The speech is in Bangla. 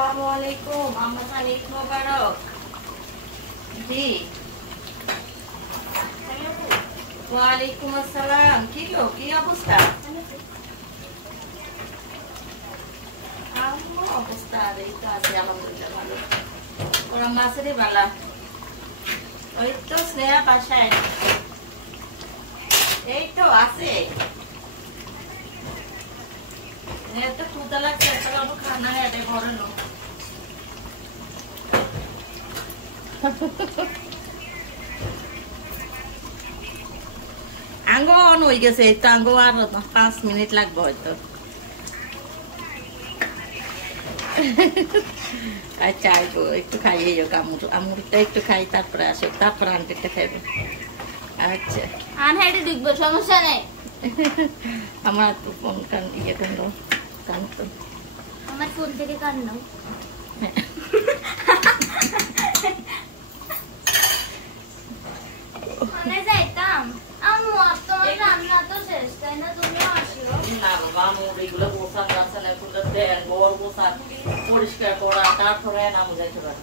আসসালামু আলাইকুম আম্মা জান, ঈদ মোবারক। জি, ওয়ালাইকুম আসসালাম। কি গো, কি অবস্থা? আমার অবস্থা আর এই তো আছে, আলহামদুলিল্লাহ ভালো। ওরা মাছেরই বালা। ওই তো স্নেহা বাসায়, এই তো আছে। তো ক্ষুদা লাগছে, একটা খানা है ঘরে নো। আঙ্গো অন হয়ে গেছে, এই তো আঙ্গো আর 5 মিনিট লাগবে হয়তো। আচ্ছা আইবো, একটু খাইয়ে যাও। আমুরটা একটু খাই, তারপরে আসো, তারপর আন্টিটা খাইবো। আচ্ছা, আনহাইডে ঢুকবো, সমস্যা নেই। আমার তো ফোন কান ইয়ে করলো, কান তো আমার ফোন থেকে কান নাও। মানে যাইতাম আম্মু, তোমার রান্না তো শেষ, তাই না? তুমিও আসলো না বাবা, আমার এগুলো গোছান গাছান, এগুলো দেন, ঘর গোছান, পরিষ্কার করা, তারপরে নাম যাইতে পারে।